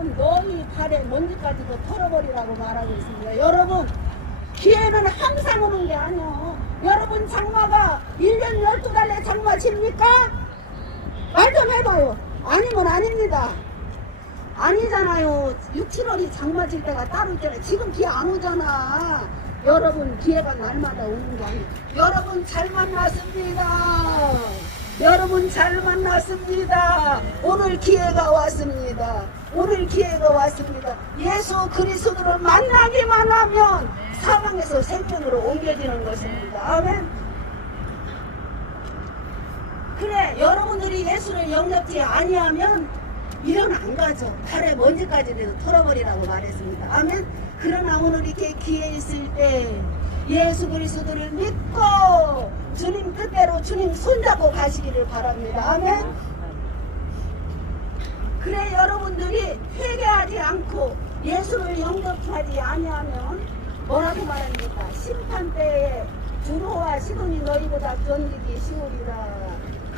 여러분 너희 발에 먼지까지도 털어버리라고 말하고 있습니다. 여러분 기회는 항상 오는 게 아니에요. 여러분 장마가 1년 12달에 장마 칩니까? 말 좀 해봐요. 아니면 아닙니다. 아니잖아요. 6, 7월이 장마 칠 때가 따로 있잖아요. 지금 비안 오잖아. 여러분 기회가 날마다 오는 게 아니에요. 여러분 잘 만났습니다. 여러분 잘 만났습니다. 오늘 기회가 왔습니다. 오늘 기회가 왔습니다. 예수 그리스도를 만나기만 하면 사망에서 생명으로 옮겨지는 것입니다. 아멘. 그래 여러분들이 예수를 영접지 아니하면 이런 안 가죠. 발에 먼지까지라도 털어버리라고 말했습니다. 아멘. 그러나 오늘 이렇게 기회 있을 때 예수 그리스도를 믿고 주님 뜻대로 주님 손잡고 가시기를 바랍니다. 아멘. 그래 여러분들이 회개하지 않고 예수를 영접하지 아니하면 뭐라고 말합니까? 심판때에 두로와 시돈이 너희보다 견디기 쉬우리라.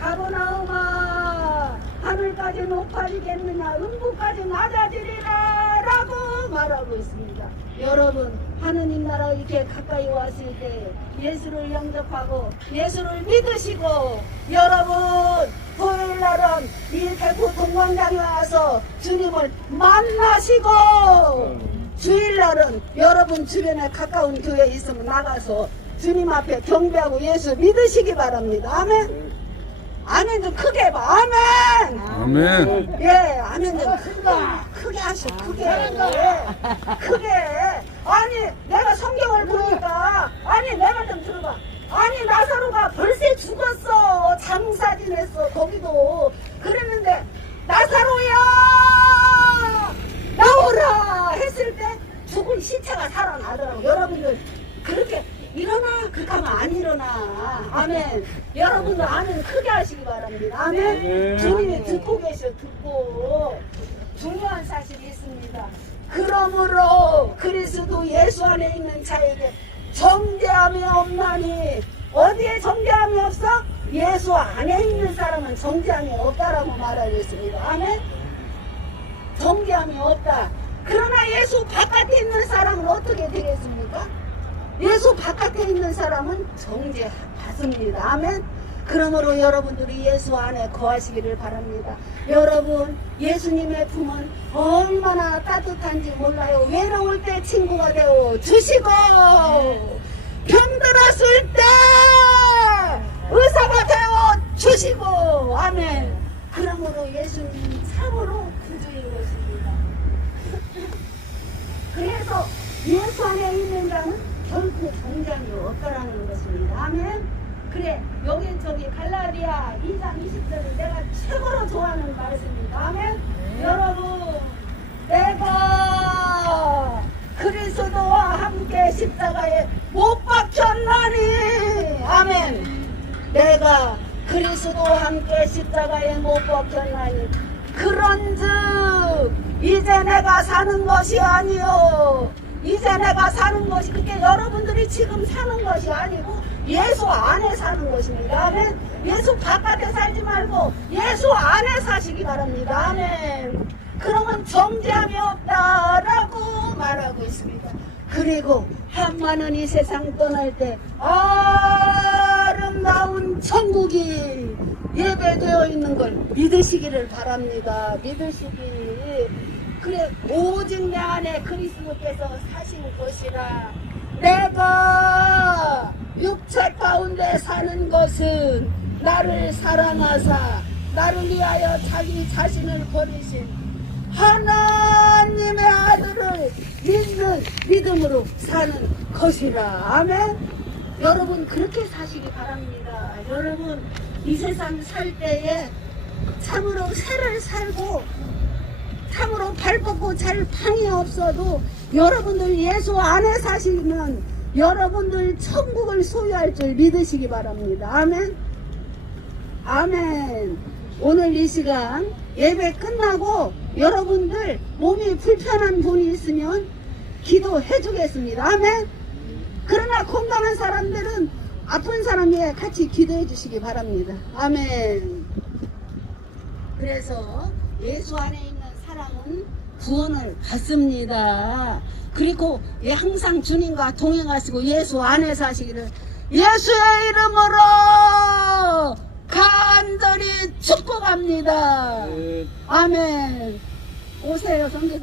가보나우마 하늘까지 높아지겠느냐 음부까지 낮아지리라 라고 말하고 있습니다. 여러분 하느님 나라 이렇게 가까이 왔을 때 예수를 영접하고 예수를 믿으시고 여러분 토요일 날은 이 대구 동광장에 와서 주님을 만나시고 주일날은 여러분 주변에 가까운 교회 있으면 나가서 주님 앞에 경배하고 예수 믿으시기 바랍니다. 아멘. 아멘 좀 크게 해봐. 아멘. 아멘. 예, 아멘 좀 크게, 크게 하셔, 크게. 예, 크게. 아니, 내가 성경을 보니까, 아니, 내가 좀 들어봐. 아니, 나사로가 벌써 죽었어. 장사 지냈어, 거기도. 그랬는데, 나사로야! 나오라! 했을 때, 죽은 시체가 살아나더라고. 여러분들, 그렇게 일어나? 그렇게 하면 안 일어나. 아멘. 여러분들 아멘 크게 하시기 바랍니다. 아멘. 주님이 듣고 계셔, 듣고. 중요한 사실이 있습니다. 그러므로 그리스도 예수 안에 있는 자에게 정죄함이 없나니 어디에 정죄함이 없어? 예수 안에 있는 사람은 정죄함이 없다라고 말하고 있습니다. 아멘. 정죄함이 없다. 그러나 예수 바깥에 있는 사람은 어떻게 되겠습니까? 예수 바깥에 있는 사람은 정죄 받습니다. 아멘. 그러므로 여러분들이 예수 안에 거하시기를 바랍니다. 여러분, 예수님의 품은 얼마나 따뜻한지 몰라요. 외로울 때 친구가 되어 주시고, 병들었을 때 의사가 되어 주시고, 아멘. 그러므로 예수님 참으로 구주인 것입니다. 그래서 예수 안에 있는 자는 결코 정장이 없다라는 것입니다. 아멘. 그래 여기 저기 갈라디아 2장 20절은 내가 최고로 좋아하는 말씀입니다. 아멘. 여러분 내가 그리스도와 함께 십자가에 못 박혔나니 아멘. 내가 그리스도와 함께 십자가에 못 박혔나니 그런즉 이제 내가 사는 것이 아니요 이제 내가 사는 것이 그게 여러분들이 지금 사는 것이 아니고 예수 안에 사는 것입니다 아멘 예수 바깥에 살지 말고 예수 안에 사시기 바랍니다 아멘 그러면 정죄함이 없다라고 말하고 있습니다 그리고 한마는 이 세상 떠날 때 아름다운 천국이 예배되어 있는 걸 믿으시기를 바랍니다. 믿으시기. 그래, 오직 내 안에 그리스도께서 사신 것이라. 내가 육체 가운데 사는 것은 나를 사랑하사, 나를 위하여 자기 자신을 버리신 하나님의 아들을 믿는 믿음으로 사는 것이라. 아멘. 여러분 그렇게 사시기 바랍니다. 여러분 이 세상 살 때에 참으로 새를 살고 참으로 발 뻗고 잘 방이 없어도 여러분들 예수 안에 사시면 여러분들 천국을 소유할 줄 믿으시기 바랍니다. 아멘. 아멘. 오늘 이 시간 예배 끝나고 여러분들 몸이 불편한 분이 있으면 기도해 주겠습니다. 아멘. 그러나 건강한 사람들은 아픈 사람에 같이 기도해 주시기 바랍니다. 아멘. 그래서 예수 안에 있는 사람은 구원을 받습니다. 그리고 예, 항상 주님과 동행하시고 예수 안에서 하시기를 예수의 이름으로 간절히 축복합니다. 아멘. 오세요, 성교